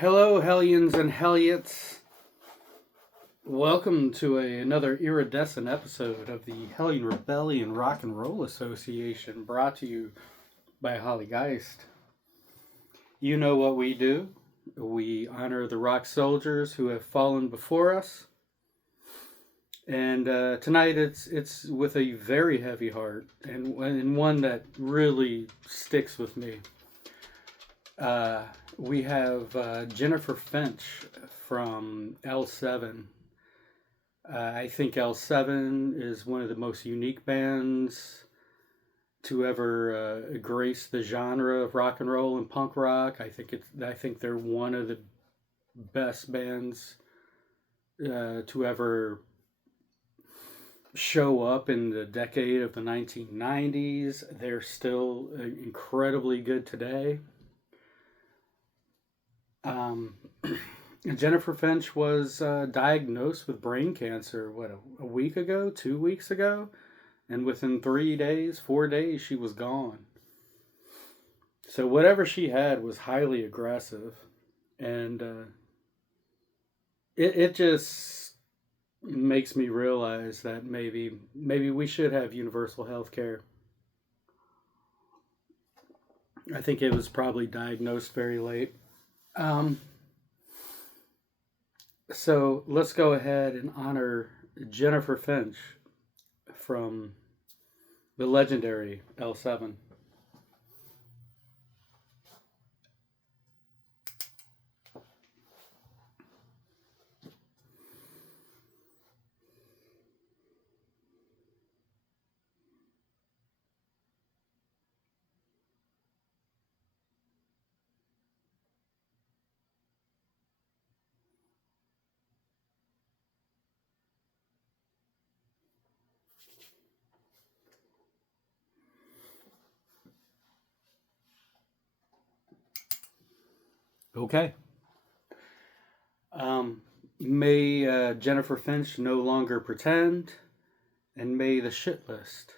Hello, Hellions and Helliots. Welcome to another iridescent episode of the Hellion Rebellion Rock and Roll Association, brought to you by Holly Geist. You know what we do. We honor the rock soldiers who have fallen before us. And tonight it's with a very heavy heart and one that really sticks with me. We have Jennifer Finch from L7. I think L7 is one of the most unique bands to ever grace the genre of rock and roll and punk rock. I think they're one of the best bands to ever show up in the decade of the 1990s. They're still incredibly good today. Jennifer Finch was diagnosed with brain cancer, a week ago, 2 weeks ago? And within 3 days, 4 days, she was gone. So whatever she had was highly aggressive. And it just makes me realize that maybe we should have universal health care. I think it was probably diagnosed very late. So let's go ahead and honor Jennifer Finch from the legendary L7. Okay. May Jennifer Finch no longer pretend, and may the shit list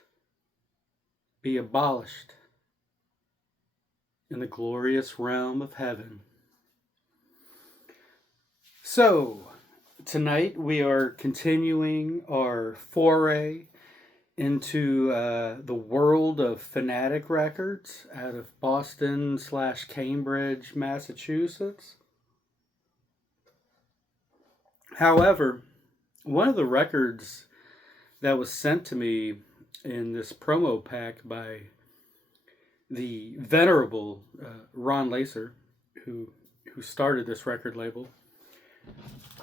be abolished in the glorious realm of heaven. So, tonight we are continuing our foray into the world of Fanatic Records out of Boston/Cambridge, Massachusetts. However, one of the records that was sent to me in this promo pack by the venerable Ron Lacer, who started this record label,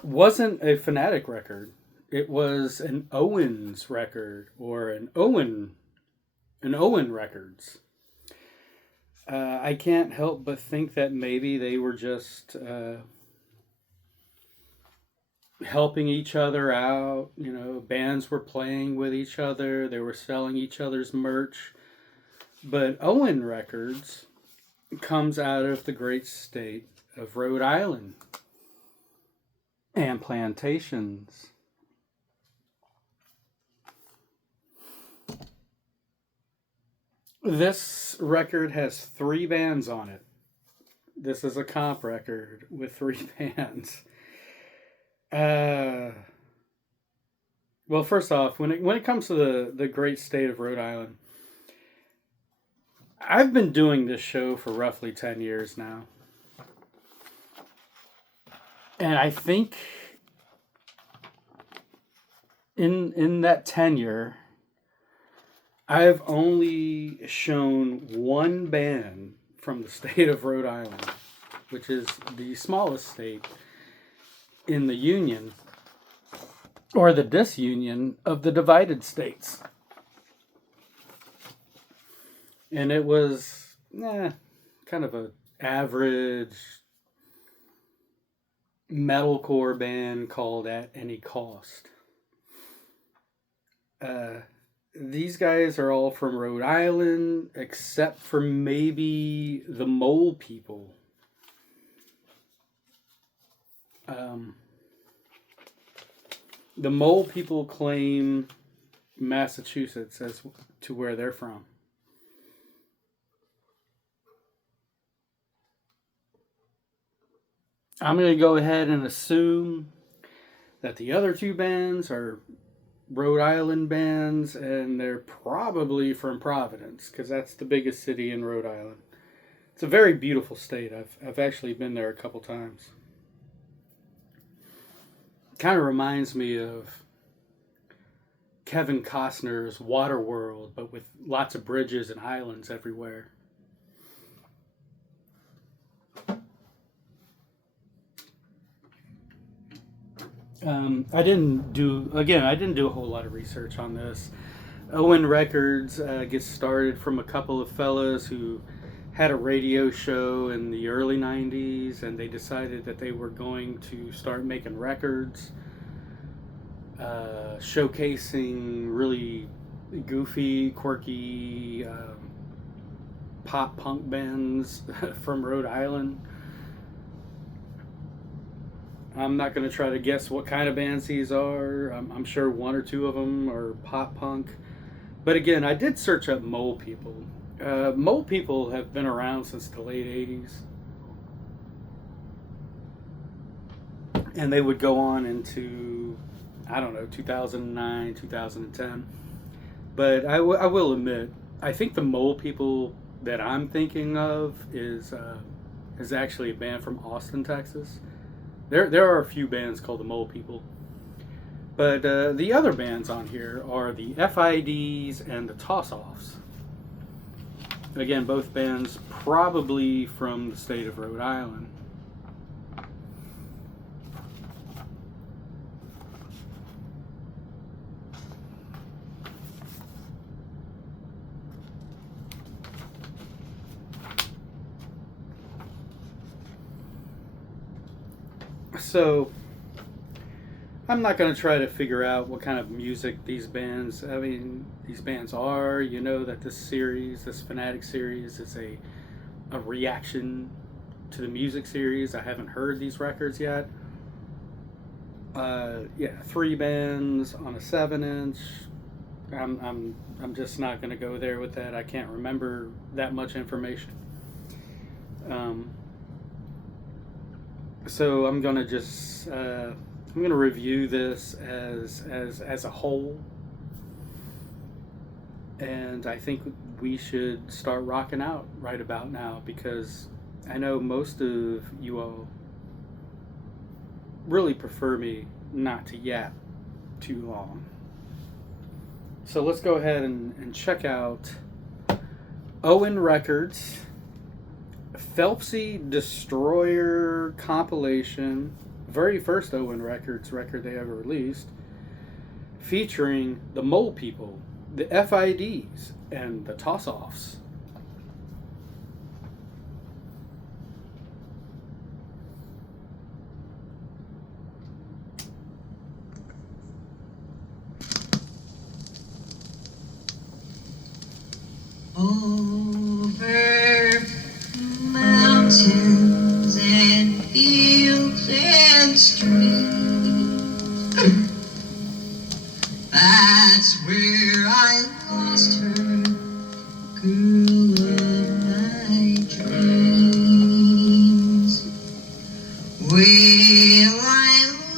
wasn't a Fanatic record. It was an Owens record, or an Owen Records. I can't help but think that maybe they were just helping each other out. You know, bands were playing with each other, they were selling each other's merch. But Owen Records comes out of the great state of Rhode Island and plantations. This record has 3 bands on it. This is a comp record with 3 bands. Well, first off, when it comes to the great state of Rhode Island, I've been doing this show for roughly 10 years now. And I think in that tenure, I've only shown one band from the state of Rhode Island, which is the smallest state in the Union, or the disunion of the divided states. And it was kind of an average metalcore band called At Any Cost. These guys are all from Rhode Island, except for maybe the Mole People. The Mole People claim Massachusetts as to where they're from. I'm going to go ahead and assume that the other two bands are Rhode Island bands, and they're probably from Providence because that's the biggest city in Rhode Island. It's a very beautiful state. I've actually been there a couple times. Kind of reminds me of Kevin Costner's Waterworld, but with lots of bridges and islands everywhere. I didn't do a whole lot of research on this. Owen Records gets started from a couple of fellas who had a radio show in the early 90s, and they decided that they were going to start making records showcasing really goofy, quirky pop punk bands from Rhode Island. I'm not going to try to guess what kind of bands these are. I'm sure one or two of them are pop punk. But again, I did search up Mole People. Mole People have been around since the late 80s. And they would go on into, I don't know, 2009, 2010. But I will admit, I think the Mole People that I'm thinking of is actually a band from Austin, Texas. There are a few bands called the Mole People. But the other bands on here are the FIDs and the Toss-Offs. Again, both bands probably from the state of Rhode Island. So, I'm not going to try to figure out what kind of music these bands are. You know that this Fanatic series, is a reaction to the music series. I haven't heard these records yet. 3 bands on a 7-inch. I'm just not going to go there with that. I can't remember that much information. So I'm gonna just I'm gonna review this as a whole, and I think we should start rocking out right about now, because I know most of you all really prefer me not to yap too long. So let's go ahead and check out Owen Records Phelpsy Destroyer compilation, very first Owen Records record they ever released, featuring the Mole People, the FIDs, and the Toss-Offs. Over mountains and fields and streams, that's where I lost her, girl of my dreams. Well, I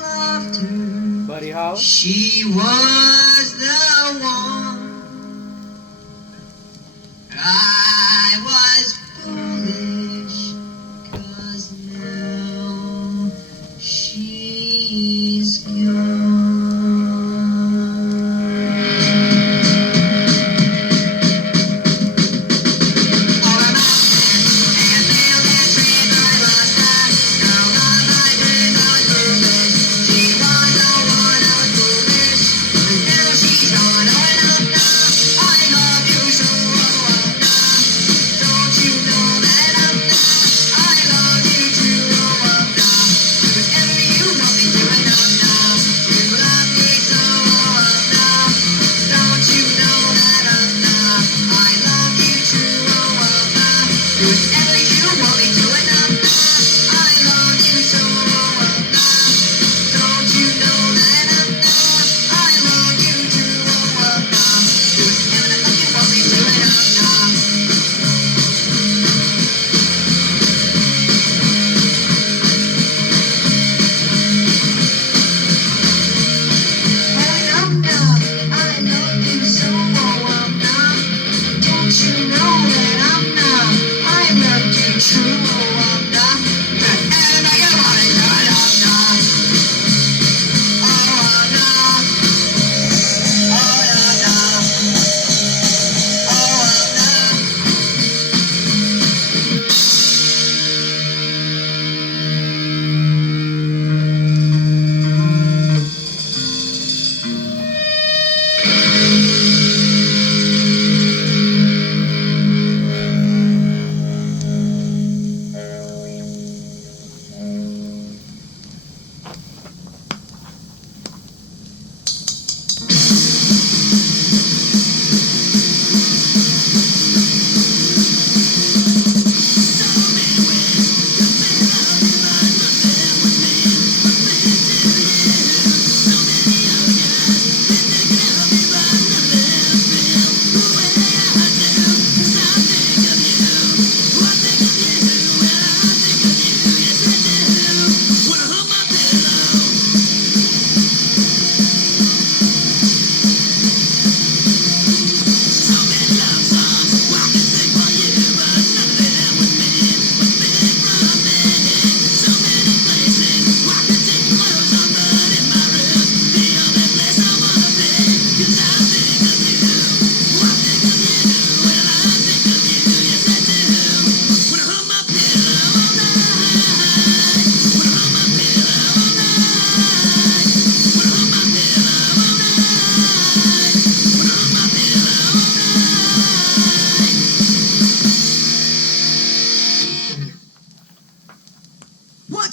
loved her, Buddy Holly? she was the one. I was foolish, 'cause now she's gone.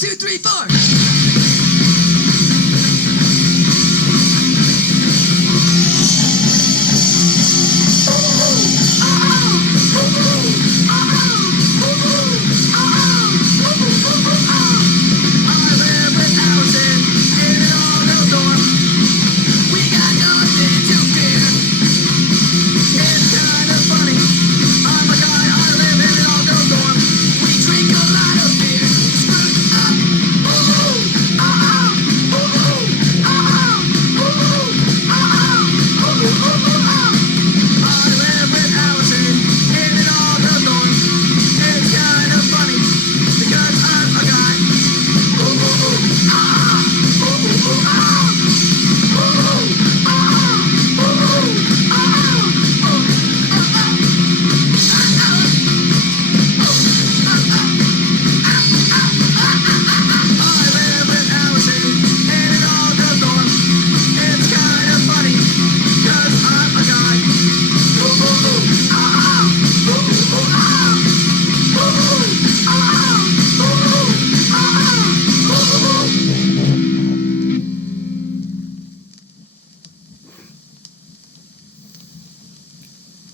2, 3, 4.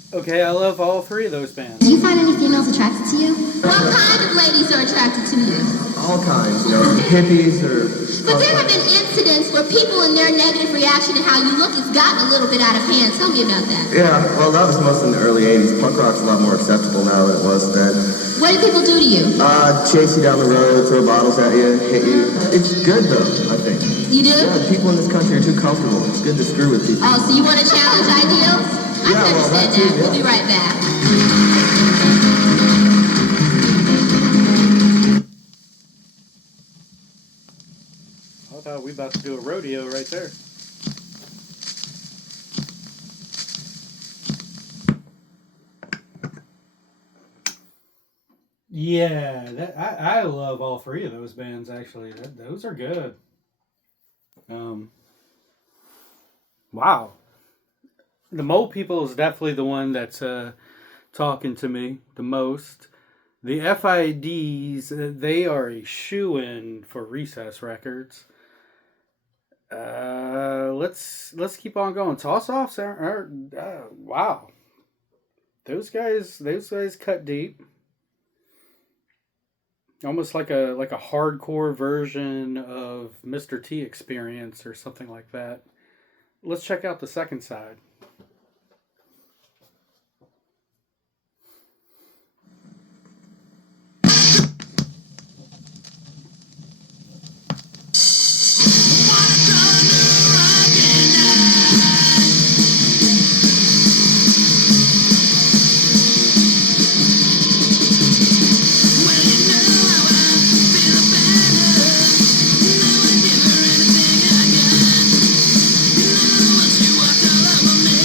Okay, I love all three of those bands. Do you find any females attracted to you? What kind of ladies are attracted to you? All kinds, you know, hippies or... But there have been incidents where people and their negative reaction to how you look has gotten a little bit out of hand. Tell me about that. Yeah, well, that was mostly in the early 80s. Punk rock's a lot more acceptable now than it was then. What do people do to you? Chase you down the road, throw bottles at you, hit you. It's good, though, I think. You do? Yeah, people in this country are too comfortable. It's good to screw with people. Oh, so you want to challenge ideals? I can understand that. We'll be right back. I thought we were about to do a rodeo right there. Yeah, I love all three of those bands actually. Those are good. Wow. The Mole People is definitely the one that's talking to me the most. The FIDs, they are a shoo-in for Recess Records. Let's keep on going. Toss-offs are wow. Those guys cut deep. Almost like a hardcore version of Mr. T Experience or something like that. Let's check out the second side. Walked all over me.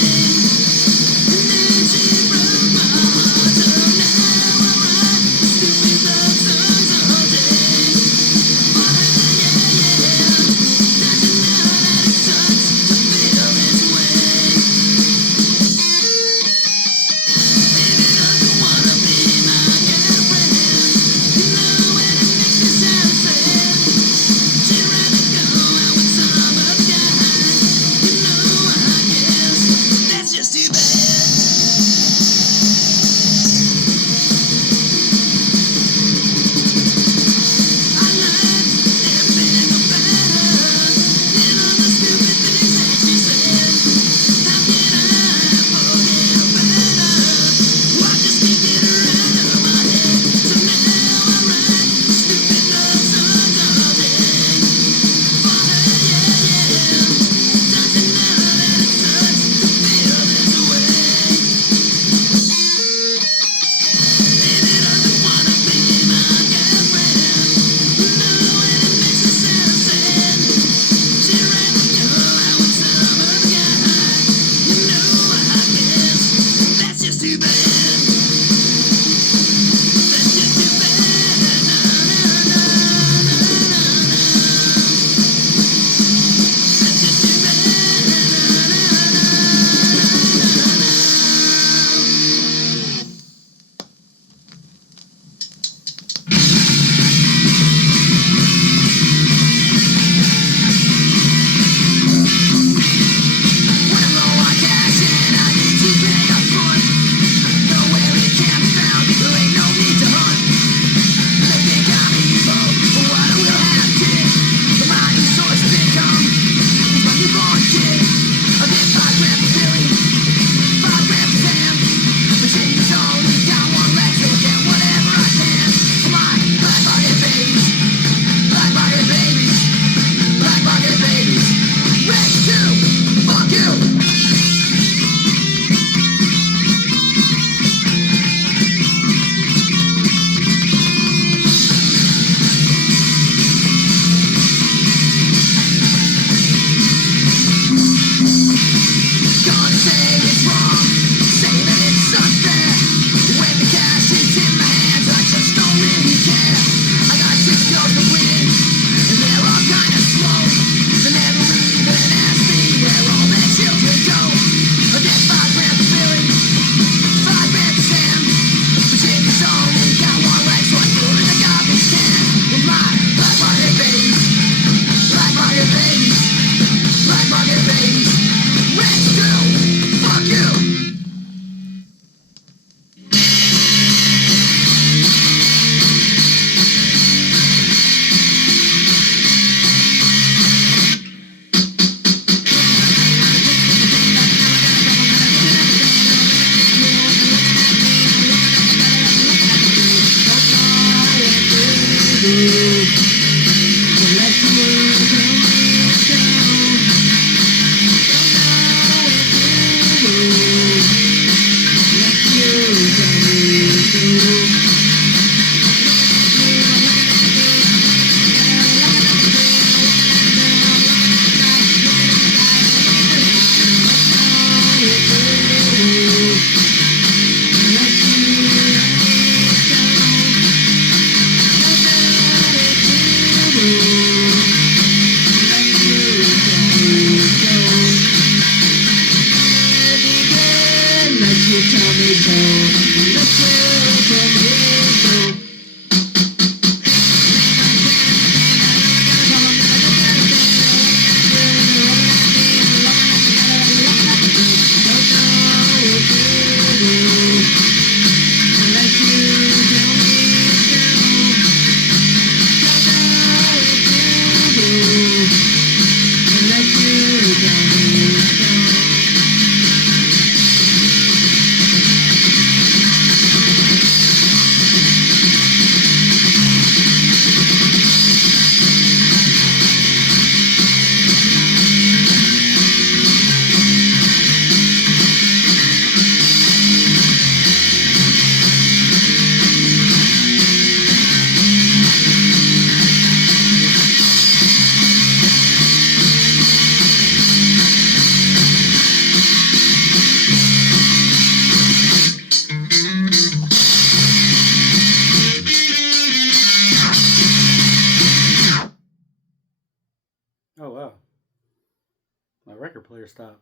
better stop.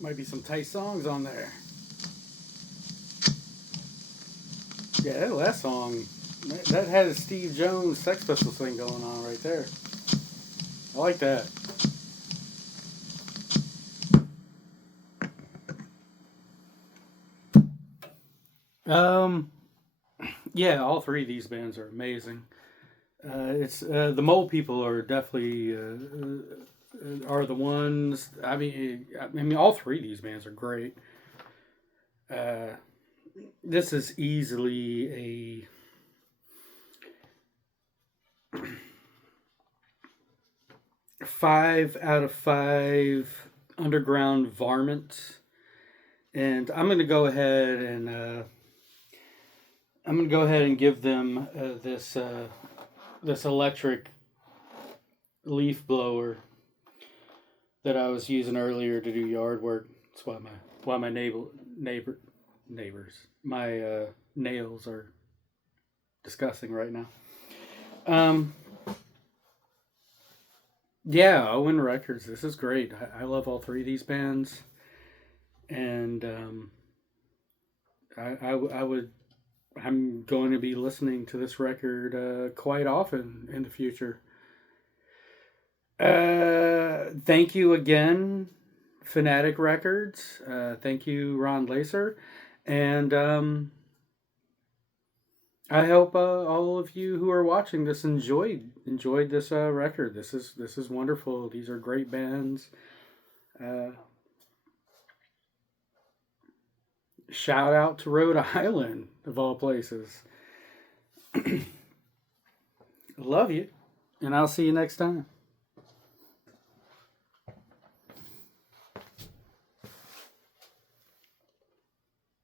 Might be some tight songs on there. Yeah, that last song, that had a Steve Jones Sex Pistols thing going on right there. I like that. Yeah, all three of these bands are amazing. It's the Mole People are definitely are the ones. I mean, all three of these bands are great. This is easily a 5 out of 5 underground varmint, and I'm gonna go ahead and give them this electric leaf blower that I was using earlier to do yard work. That's why my neighbors my nails are disgusting right now. Yeah, Owen Records. This is great. I love all three of these bands, and I'm going to be listening to this record quite often in the future. Thank you again, Fanatic Records. Thank you, Ron Lacer, and I hope all of you who are watching this enjoyed this record. This is wonderful. These are great bands. Shout out to Rhode Island, of all places. Love you, and I'll see you next time.